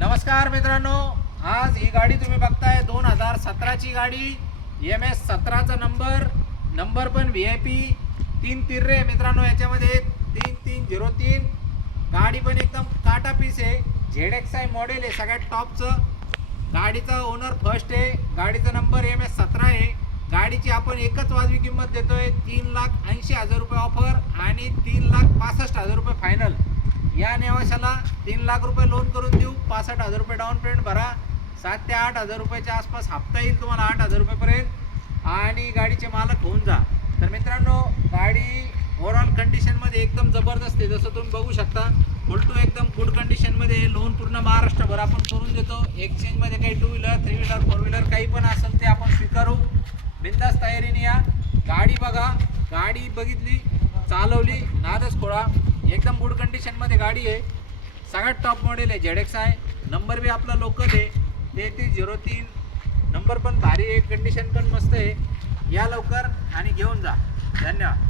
नमस्कार मित्रांनो, आज ही गाडी तुम्ही बघताय 2017 ची गाडी MS 17चा नंबर पण VIP 3 तिर्रे मित्रांनो, याच्यामध्ये 3303 गाडी पण एकदम काटा पीस आहे। ZXi मॉडेल आहे, सगळ्यात टॉपचं। गाडीचा ओनर फर्स्ट आहे, गाडीचा नंबर MS 17 आहे। गाडीची आपण एकच वाजवी किंमत देतोय 3,80,000 रुपये ऑफर आणि 3,65,000 रुपये फायनल। या नेवाशाला 3 लाख रुपये लोन करून देऊ, 65,000 रुपये डाऊन पेमेंट भरा, 7 ते 8,000 रुपयाच्या आसपास हप्ता येईल तुम्हाला 8,000 रुपयेपर्यंत आणि गाडीचे मालक होऊन जा। तर मित्रांनो, गाडी ओव्हरऑल कंडिशनमध्ये एकदम जबरदस्त आहे, जसं तुम्ही बघू शकता। फुल टू एकदम गुड कंडिशनमध्ये, लोन पूर्ण महाराष्ट्रभर आपण करून देतो। एक्सचेंजमध्ये काही 2 व्हीलर 3 व्हीलर 4 व्हीलर काही पण असेल ते आपण स्वीकारू, बिंदास तयारीने या। गाडी बघा, गाडी बघितली, चालवली, नादच खोळा, एकदम गुड कंडिशनमध्ये गाडी आहे। सगळ्यात टॉप मॉडेल आहे, ZXi नंबर बी आपला लोकल आहे 3303 नंबर पण भारी आहे, कंडिशन पण मस्त आहे। या लवकर आणि घेऊन जा। धन्यवाद।